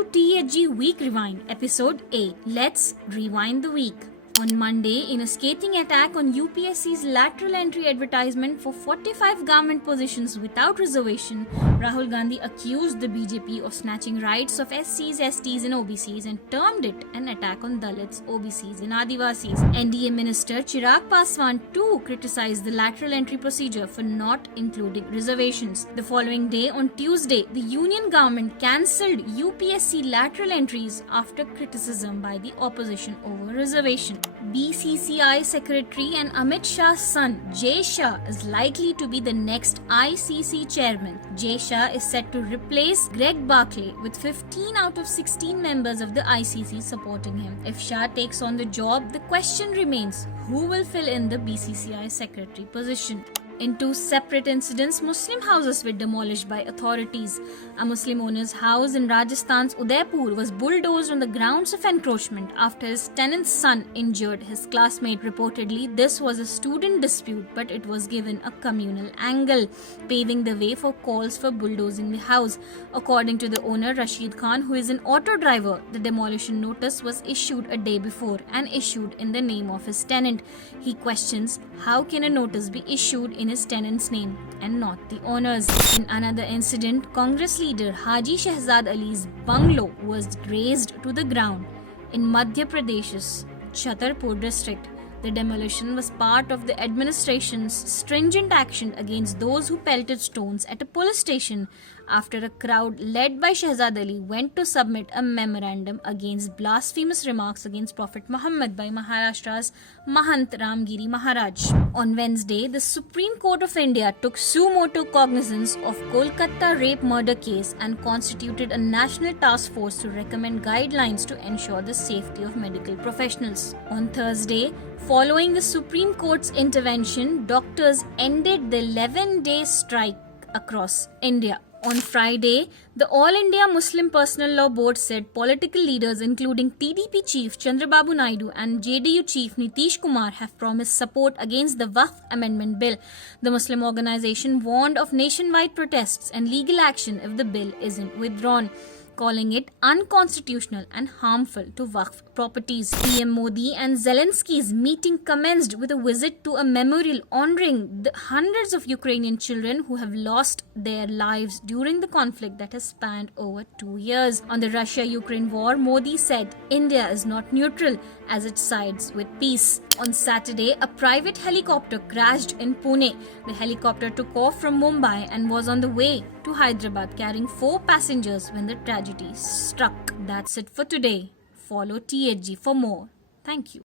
to THG Week Rewind, Episode 8. Let's rewind the week. On Monday, in a scathing attack on UPSC's lateral entry advertisement for 45 government positions without reservation, Rahul Gandhi accused the BJP of snatching rights of SCs, STs and OBCs and termed it an attack on Dalits, OBCs and Adivasis. NDA Minister Chirag Paswan too criticized the lateral entry procedure for not including reservations. The following day, on Tuesday, the union government cancelled UPSC lateral entries after criticism by the opposition over reservation. BCCI Secretary and Amit Shah's son, Jay Shah, is likely to be the next ICC chairman. Jay Shah is set to replace Greg Barclay, with 15 out of 16 members of the ICC supporting him. If Shah takes on the job, the question remains, who will fill in the BCCI secretary position? In two separate incidents, Muslim houses were demolished by authorities. A Muslim owner's house in Rajasthan's Udaipur was bulldozed on the grounds of encroachment after his tenant's son injured his classmate. Reportedly, this was a student dispute, but it was given a communal angle, paving the way for calls for bulldozing the house. According to the owner, Rashid Khan, who is an auto driver, the demolition notice was issued a day before and issued in the name of his tenant. He questions how can a notice be issued in his tenant's name and not the owner's. In another incident, Congress leader Haji Shehzad Ali's bungalow was razed to the ground in Madhya Pradesh's Chhatarpur district. The demolition was part of the administration's stringent action against those who pelted stones at a police station after a crowd led by Shehzad Ali went to submit a memorandum against blasphemous remarks against Prophet Muhammad by Maharashtra's Mahant Ramgiri Maharaj. On Wednesday, the Supreme Court of India took suo motu cognizance of Kolkata rape murder case and constituted a national task force to recommend guidelines to ensure the safety of medical professionals. On Thursday, following the Supreme Court's intervention, doctors ended the 11-day strike across India. On Friday, the All India Muslim Personal Law Board said political leaders including TDP chief Chandrababu Naidu and JDU chief Nitish Kumar have promised support against the Waqf Amendment Bill. The Muslim organization warned of nationwide protests and legal action if the bill isn't withdrawn, calling it unconstitutional and harmful to Waqf properties. PM Modi and Zelensky's meeting commenced with a visit to a memorial honoring the hundreds of Ukrainian children who have lost their lives during the conflict that has spanned over 2 years. On the Russia-Ukraine war, Modi said India is not neutral as it sides with peace. On Saturday, a private helicopter crashed in Pune. The helicopter took off from Mumbai and was on the way to Hyderabad carrying 4 passengers when the tragedy struck. That's it for today. Follow THG for more. Thank you.